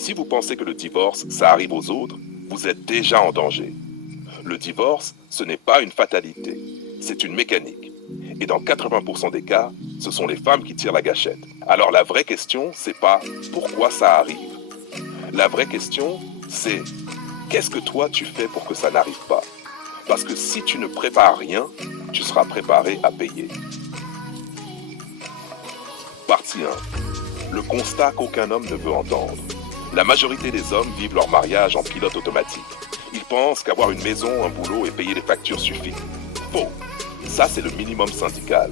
Si vous pensez que le divorce, ça arrive aux autres, vous êtes déjà en danger. Le divorce, ce n'est pas une fatalité, c'est une mécanique. Et dans 80% des cas, ce sont les femmes qui tirent la gâchette. Alors la vraie question, c'est pas pourquoi ça arrive. La vraie question, c'est qu'est-ce que toi tu fais pour que ça n'arrive pas? Parce que si tu ne prépares rien, tu seras préparé à payer. Partie 1. Le constat qu'aucun homme ne veut entendre. La majorité des hommes vivent leur mariage en pilote automatique. Ils pensent qu'avoir une maison, un boulot et payer les factures suffit. Faux. Ça, c'est le minimum syndical.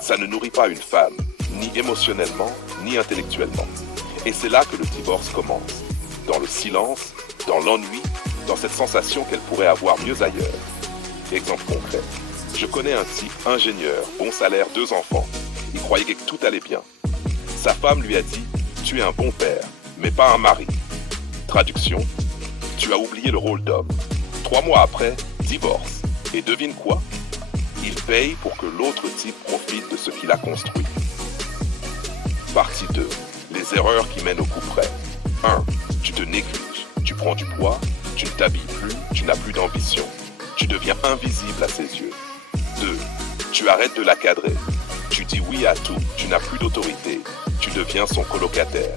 Ça ne nourrit pas une femme, ni émotionnellement, ni intellectuellement. Et c'est là que le divorce commence. Dans le silence, dans l'ennui, dans cette sensation qu'elle pourrait avoir mieux ailleurs. Exemple concret. Je connais un type ingénieur, bon salaire, 2 enfants. Il croyait que tout allait bien. Sa femme lui a dit « Tu es un bon père, mais pas un mari ». Traduction, tu as oublié le rôle d'homme. 3 mois après, divorce. Et devine quoi? Il paye pour que l'autre type profite de ce qu'il a construit. Partie 2. Les erreurs qui mènent au coup près. 1. Tu te négliges. Tu prends du poids, tu ne t'habilles plus, tu n'as plus d'ambition. Tu deviens invisible à ses yeux. 2. Tu arrêtes de la cadrer. Tu dis oui à tout, tu n'as plus d'autorité. Tu deviens son colocataire.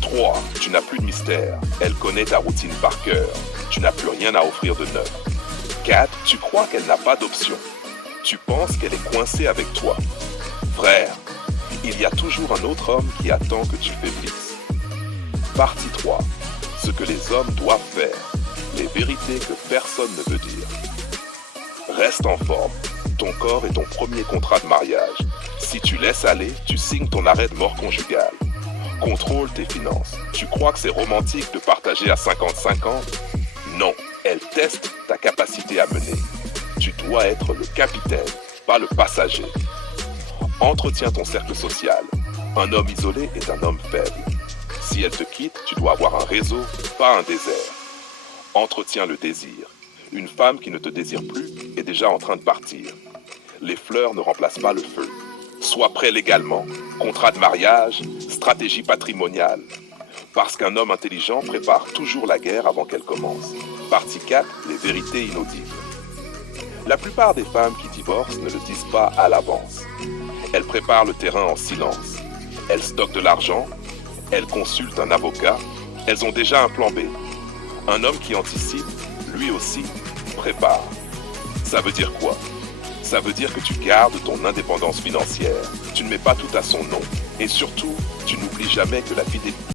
3. Tu n'as plus de mystère. Elle connaît ta routine par cœur. Tu n'as plus rien à offrir de neuf. 4. Tu crois qu'elle n'a pas d'option. Tu penses qu'elle est coincée avec toi. Frère, il y a toujours un autre homme qui attend que tu faiblisses. Partie 3. Ce que les hommes doivent faire. Les vérités que personne ne veut dire. Reste en forme. Ton corps est ton premier contrat de mariage. Si tu laisses aller, tu signes ton arrêt de mort conjugale. Contrôle tes finances. Tu crois que c'est romantique de partager à 50-50? Non, elle teste ta capacité à mener. Tu dois être le capitaine, pas le passager. Entretiens ton cercle social. Un homme isolé est un homme faible. Si elle te quitte, tu dois avoir un réseau, pas un désert. Entretiens le désir. Une femme qui ne te désire plus est déjà en train de partir. Les fleurs ne remplacent pas le feu. Sois prêt légalement. Contrat de mariage, stratégie patrimoniale. Parce qu'un homme intelligent prépare toujours la guerre avant qu'elle commence. Partie 4, les vérités inaudibles. La plupart des femmes qui divorcent ne le disent pas à l'avance. Elles préparent le terrain en silence. Elles stockent de l'argent. Elles consultent un avocat. Elles ont déjà un plan B. Un homme qui anticipe, lui aussi, prépare. Ça veut dire quoi? Ça veut dire que tu gardes ton indépendance financière. Tu ne mets pas tout à son nom. Et surtout, tu n'oublies jamais que la fidélité